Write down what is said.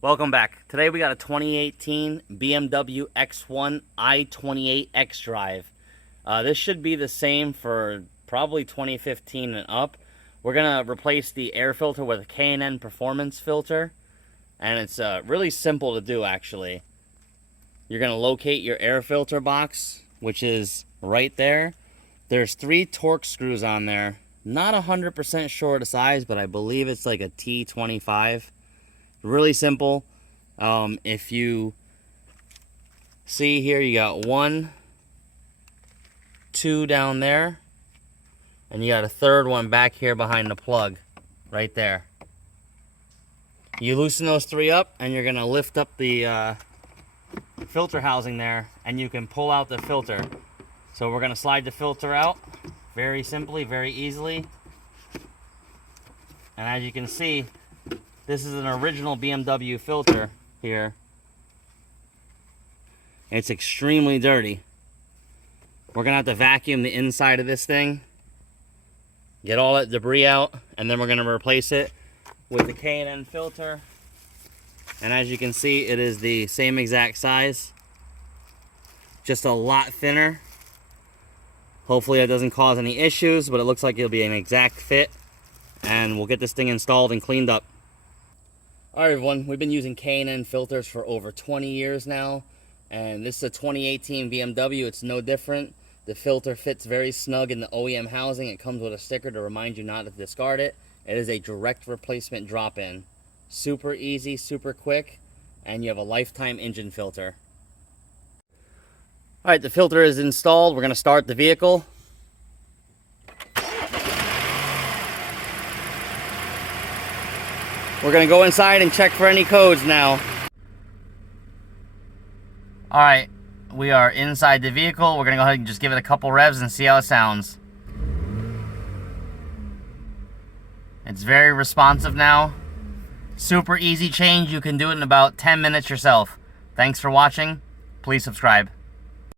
Welcome back. Today we got a 2018 BMW X1 i28 X-Drive. This should be the same for probably 2015 and up. We're going to replace the air filter with a K&N performance filter. And it's really simple to do, actually. You're going to locate your air filter box, which is right there. There's 3 Torx screws on there. Not 100% sure of the size, but I believe it's like a T25. Really simple. If you see here, you got 1, 2 down there, and you got a third one back here behind the plug, right there. You loosen those 3 up, and you're gonna lift up the filter housing there, and you can pull out the filter. So we're gonna slide the filter out very simply, very easily. And as you can see, this is an original BMW filter here. It's extremely dirty. We're gonna have to vacuum the inside of this thing, get all that debris out, and then we're gonna replace it with the K&N filter. And as you can see, it is the same exact size, just a lot thinner. Hopefully that doesn't cause any issues, but it looks like it'll be an exact fit, and we'll get this thing installed and cleaned up. Alright everyone, we've been using K&N filters for over 20 years now, and this is a 2018 BMW. It's no different. The filter fits very snug in the OEM housing. It comes with a sticker to remind you not to discard it. It is a direct replacement drop-in. Super easy, super quick, and you have a lifetime engine filter. Alright, the filter is installed. We're going to start the vehicle. We're going to go inside and check for any codes now. Alright, we are inside the vehicle. We're going to go ahead and just give it a couple revs and see how it sounds. It's very responsive now. Super easy change. You can do it in about 10 minutes yourself. Thanks for watching. Please subscribe.